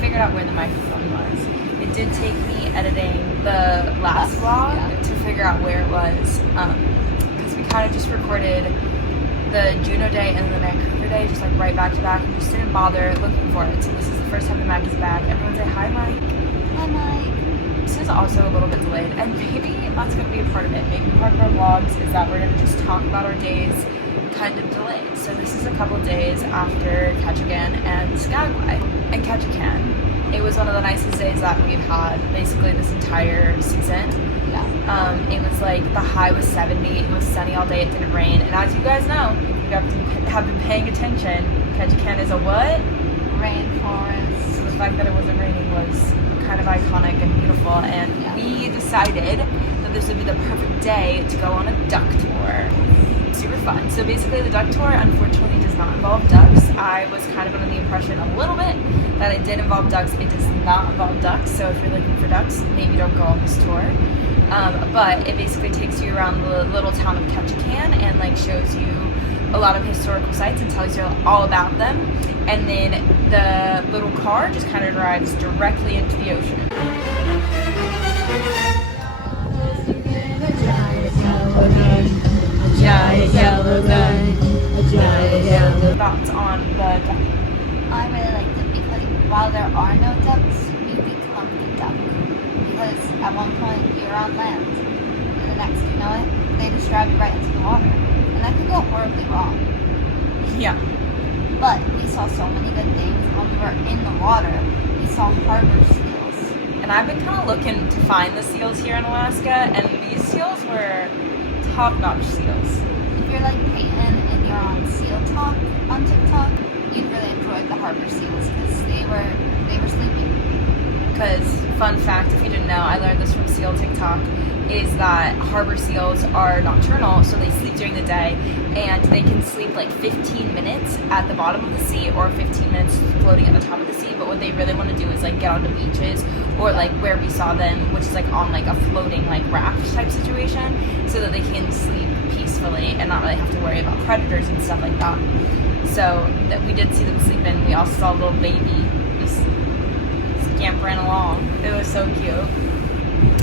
Figured out where the microphone was. It did take me editing the last vlog to figure out where it was, because we kind of just recorded the Juneau day and the Vancouver day just like right back to back and just didn't bother looking for it. So this is the first time that Mike is back. Everyone say hi, Mike. Hi, Mike. This is also a little bit delayed, and maybe that's going to be a part of it. Maybe part of our vlogs is that we're going to just talk about our days kind of delayed. So this is a couple days after Ketchikan and Skagway. And Ketchikan, it was one of the nicest days that we've had basically this entire season. Yeah. It was like the high was 70, it was sunny all day, it didn't rain. And as you guys know, if you have been paying attention, Ketchikan is a what? Rainforest. So the fact that it wasn't raining was kind of iconic and beautiful, and we decided that this would be the perfect day to go on a duck tour. Super fun. So basically the duck tour unfortunately does not involve ducks. I was kind of under the impression a little bit that it did involve ducks. It does not involve ducks, so if you're looking for ducks, maybe don't go on this tour. But it basically takes you around the little town of Ketchikan and like shows you a lot of historical sites and tells you all about them. And then the little car just kind of drives directly into the ocean. Giant yellow gun, a giant yellow. Thoughts on the duck? I really liked it because while there are no ducks, you become the duck. Because at one point you're on land, and the next you know it, they just drive you right into the water. And that could go horribly wrong. Yeah. But we saw so many good things. When we were in the water, we saw harbor seals. And I've been kind of looking to find the seals here in Alaska, and these seals were top-notch seals. If you're like Peyton and you're on Seal Talk on TikTok, you'd really enjoy the harbor seals because they were sleeping. Because, fun fact, if you didn't know, I learned this from Seal TikTok, is that harbor seals are nocturnal, so they sleep during the day, and they can sleep like 15 minutes at the bottom of the sea or 15 minutes floating at the top of the sea, but what they really want to do is like get onto beaches or like where we saw them, which is like on like a floating like raft type situation, so that they can sleep peacefully and not really have to worry about predators and stuff like that. So that we did see them sleeping. We also saw a little baby just scampering along. It was so cute.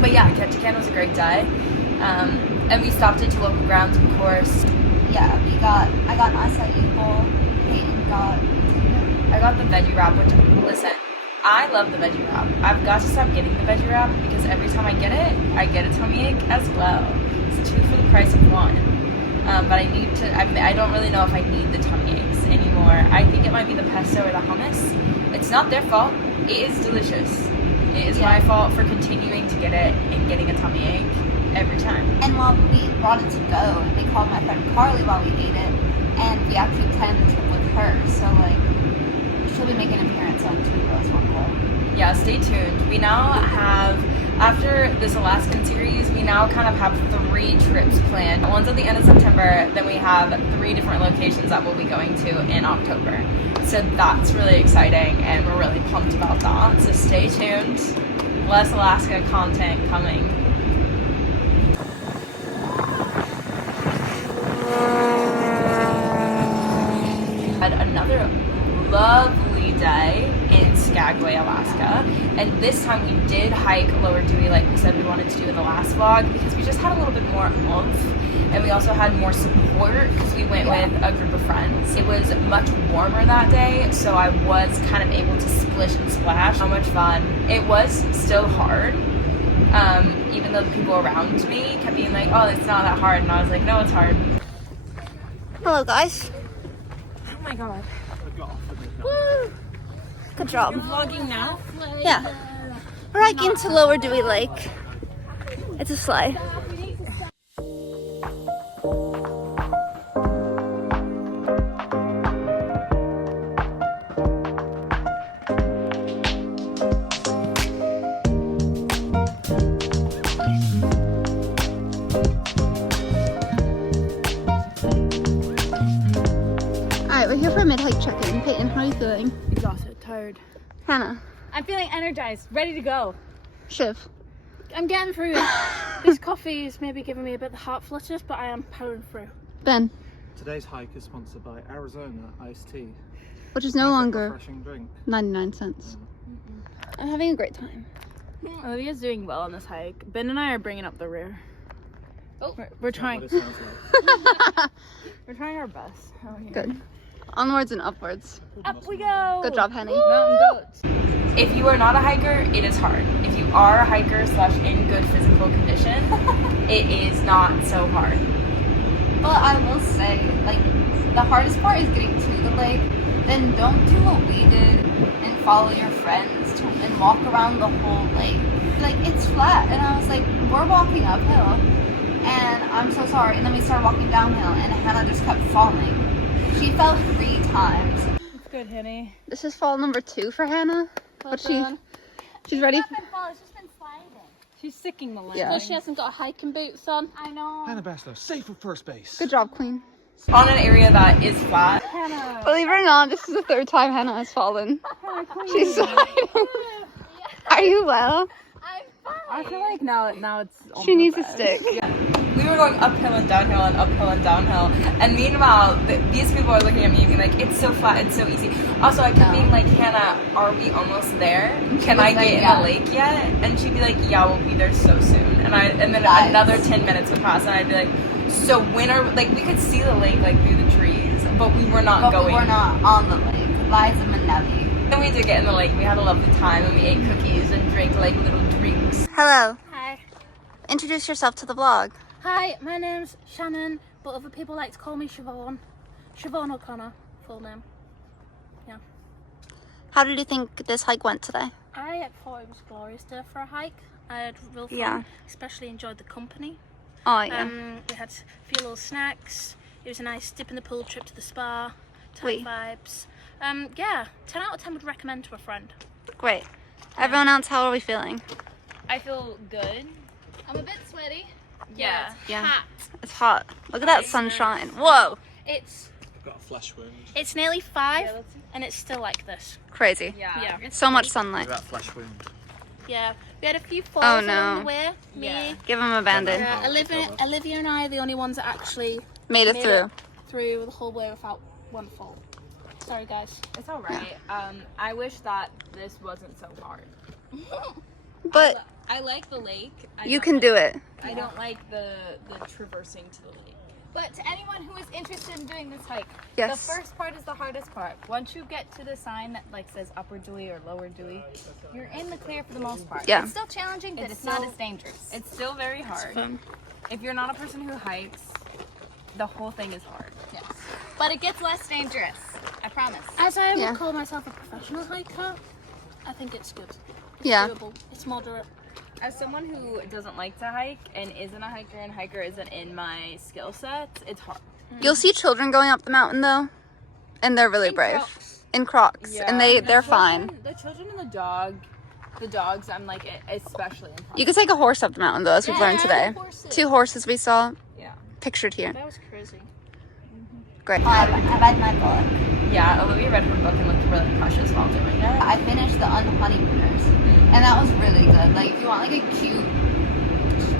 But yeah, Ketchikan was a great day. And we stopped into local grounds, of course. Yeah, I got an acai bowl. Peyton got I got the veggie wrap, which, listen, I love the veggie wrap. I've got to stop getting the veggie wrap because every time I get a tummy ache as well. It's 2 for the price of 1. But I need to, I don't really know if I need the tummy aches anymore. I think it might be the pesto or the hummus. It's not their fault. It is delicious. It is my fault for continuing to get it and getting a tummy ache every time. And while we brought it to go, and they called my friend Carly while we ate it, and we actually planned the trip with her, so like, she'll be making an appearance on 2 Girls, 1 Cup. Yeah, stay tuned. We now have, after this Alaskan series, we now kind of have 3 trips planned. One's at the end of September, then we have 3 different locations that we'll be going to in October. So that's really exciting, and we're really pumped about that. So stay tuned. Less Alaska content coming. Had another lovely day in Skagway, Alaska, and this time we did hike Lower Dewey like we said we wanted to do in the last vlog because we just had a little bit more oomph, and we also had more support because we went with a group of friends. It was much warmer that day, so I was kind of able to splish and splash. So much fun. It was still hard, even though the people around me kept being like, oh, it's not that hard, and I was like, no, it's hard. Hello, guys. Oh my god. Woo! Good job. You're vlogging now? Yeah. We're hiking to Lower Dewey Lake. It's a sleigh. we're here for a mid-hike check-in. Peyton, how are you feeling? Exhausted, tired. Hannah. I'm feeling energized, ready to go. Shiv. I'm getting through it. This coffee is maybe giving me a bit of the heart flutters, but I am powering through. Ben. Today's hike is sponsored by Arizona Iced Tea. Which is no longer Refreshing drink. 99 cents. I'm having a great time. Olivia's doing well on this hike. Ben and I are bringing up the rear. Oh, we're trying. What it sounds like. We're trying our best. Oh, yeah. Good. Onwards and upwards. Up we go. Good job, Henny. Mountain goats. If you are not a hiker, it is hard. If you are a hiker slash in good physical condition, it is not so hard. But I will say, like, the hardest part is getting to the lake. Then don't do what we did and follow your friends and walk around the whole lake. Like, it's flat. And I was like, we're walking uphill. And I'm so sorry. And then we started walking downhill and Hannah just kept falling. She fell 3 times. It's good, Henny. This is fall number 2 for Hannah. But she's ready. It's just been sliding. She's sicking the leg. Yeah. She hasn't got hiking boots on. I know. Hannah Bessler, safe at first base. Good job, Queen. On an area that is flat. Hannah. Believe it or not, this is the 3rd time Hannah has fallen. She's sliding. Are you well? I'm fine. I feel like now it's. She needs a almost stick. Yeah. We were going uphill and downhill and uphill and downhill. And meanwhile, these people are looking at me and being like, it's so flat, it's so easy. Also, I kept being like, Hannah, are we almost there? Can I get in the lake yet? And she'd be like, yeah, we'll be there so soon. And then another 10 minutes would pass and I'd be like, so when are, like, we could see the lake like through the trees, but we were not going. We were not on the lake. Liza Minnelli. Then we did get in the lake. We had a lovely time and we ate cookies and drank like little drinks. Hello. Hi. Introduce yourself to the vlog. Hi, my name's Shannon, but other people like to call me Siobhan. Siobhan O'Connor, full name. Yeah. How did you think this hike went today? I thought it was a glorious day for a hike. I had real fun, Yeah. especially enjoyed the company. Oh, yeah. We had a few little snacks. It was a nice dip in the pool trip to the spa. Time Sweet. vibes. Yeah, 10 out of 10 would recommend to a friend. Great. Everyone else, how are we feeling? I feel good. I'm a bit sweaty. Yeah. Yeah. Hot. It's hot. Look at that sunshine. Whoa. It's Got a flesh wound. nearly 5 and it's still like this. Crazy. Yeah. So much sunlight. Got a flesh wound. Yeah. We had a few falls Oh, along no. the way. Yeah. Give him a band-aid. Olivia and I are the only ones that actually Made it through. through the whole way without one fall. Sorry, guys. It's all right. I wish that this wasn't so hard. But I like the lake. you can do it. I don't like the traversing to the lake. But to anyone who is interested in doing this hike, Yes. the first part is the hardest part. Once you get to the sign that like says Upper Dewey or Lower Dewey, you're in the clear for the most part. Yeah. It's still challenging, but it's not as dangerous. It's still very hard. If you're not a person who hikes, the whole thing is hard. Yes. But it gets less dangerous. I promise. As I Yeah. would call myself a professional hiker, I think it's good. It's Yeah. doable. It's moderate. As someone who doesn't like to hike and isn't a hiker and hiker isn't in my skill set, it's hard. You'll see children going up the mountain though, and they're really brave. In Crocs, and they're fine. The children and the dogs, I'm like especially in. You could take a horse up the mountain though, as we've learned today. Horses. 2 horses we saw Yeah. pictured here. That was crazy. Great. I read my book. Yeah, Olivia read her book and looked really precious while doing it. I finished The Unhoneymooners, and that was really good. Like, if you want like a cute,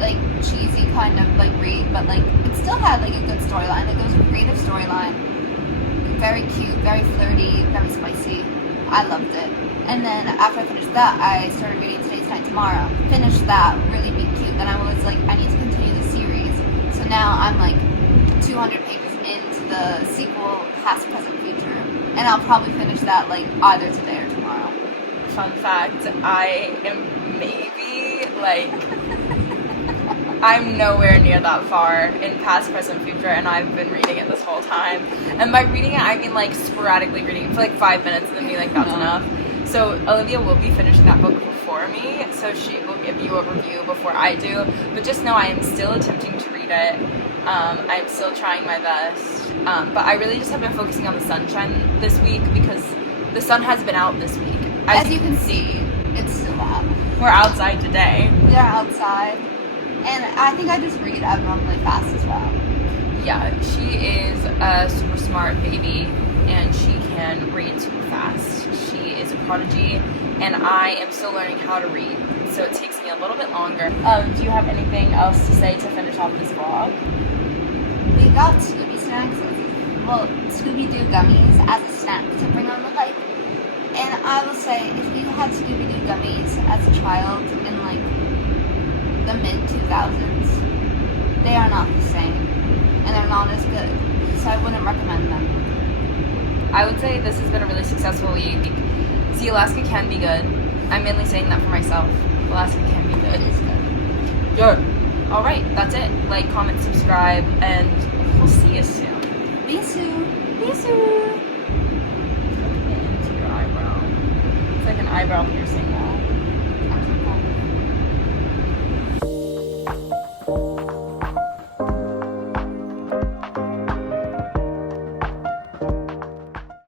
like cheesy kind of like read, but like it still had like a good storyline. Like, it was a creative storyline, very cute, very flirty, very spicy. I loved it. And then after I finished that, I started reading Today's Night Tomorrow. Finished that, really be cute. Then I was like, I need to continue the series. So now I'm like 200 pages into the sequel, Past, Present, Future, and I'll probably finish that like either today or tomorrow. Fun fact, I am maybe like I'm nowhere near that far in Past, Present, Future, and I've been reading it this whole time. And by reading it, I mean like sporadically reading it for like 5 minutes and then be like, that's enough. So Olivia will be finishing that book before me, so she will give you a review before I do. But just know I am still attempting to read it. I'm still trying my best. But I really just have been focusing on the sunshine this week because the sun has been out this week. As you can see, it's still out. We're outside today. We are outside, and I think I just read abnormally fast as well. Yeah, she is a super smart baby. and she can read super fast. She is a prodigy, and I am still learning how to read, so it takes me a little bit longer. Do you have anything else to say to finish off this vlog? We got Scooby snacks, Scooby-Doo gummies as a snack to bring on the hike. And I will say, if you had Scooby-Doo gummies as a child in like the mid-2000s, they are not the same, and they're not as good, so I wouldn't recommend them. I would say this has been a really successful week. See, Alaska can be good. I'm mainly saying that for myself. Alaska can be good. It is good. Good. Alright, that's it. Like, comment, subscribe, and we'll see you soon. Bisous. Into your eyebrow. It's like an eyebrow piercing.